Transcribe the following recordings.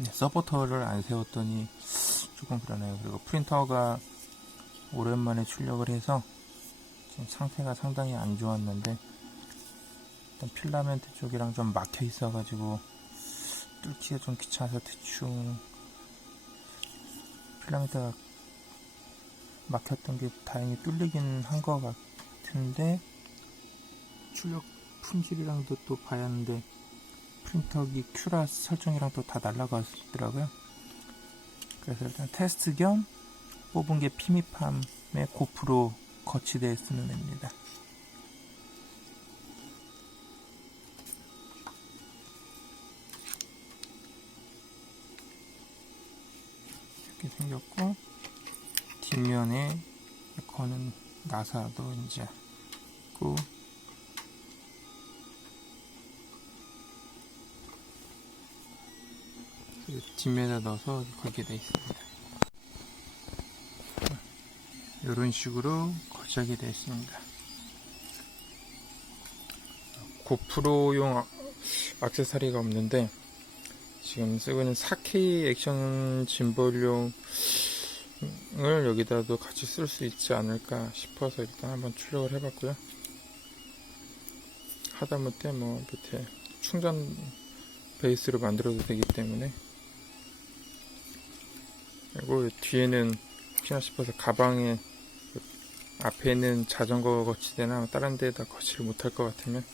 네, 서포터를 안 세웠더니 조금 그러네요. 그리고 프린터가 오랜만에 출력을 해서 지금 상태가 상당히 안 좋았는데 일단 필라멘트 쪽이랑 좀 막혀 있어가지고 뚫기가 좀 귀찮아서 대충 필라멘트가 막혔던 게 다행히 뚫리긴 한 것 같은데 출력 품질이랑도 또 봐야 하는데 프린터기 큐라 설정이랑 또 다 날라가더라고요. 그래서 일단 테스트 겸 뽑은 게 피미팜의 고프로 거치대에 쓰는 애입니다. 이렇게 생겼고 뒷면에 거는 나사도 이제 있고 뒷면에 넣어서 걸게 되어 있습니다. 이런 식으로 거작이 되어 있습니다. 고프로용 아- 액세서리가 없는데 지금 쓰고 있는 4K 액션 짐볼용을 여기다도 같이 쓸 수 있지 않을까 싶어서 일단 한번 출력을 해봤고요. 하다못해 뭐 밑에 충전 베이스로 만들어도 되기 때문에 그리고 뒤에는 혹시나 싶어서 가방에 그 앞에는 자전거 거치대나 다른 데에다 거치를 못할 것 같으면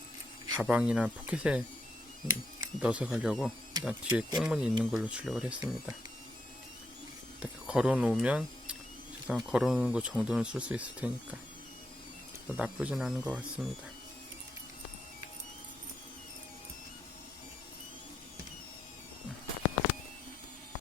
가방이나 포켓에 음, 넣어서 가려고 일단 뒤에 꽁무니 있는 걸로 출력을 했습니다. 이렇게 걸어 놓으면 최소한 걸어 놓는 거 정도는 쓸 수 있을 테니까 나쁘진 않은 것 같습니다.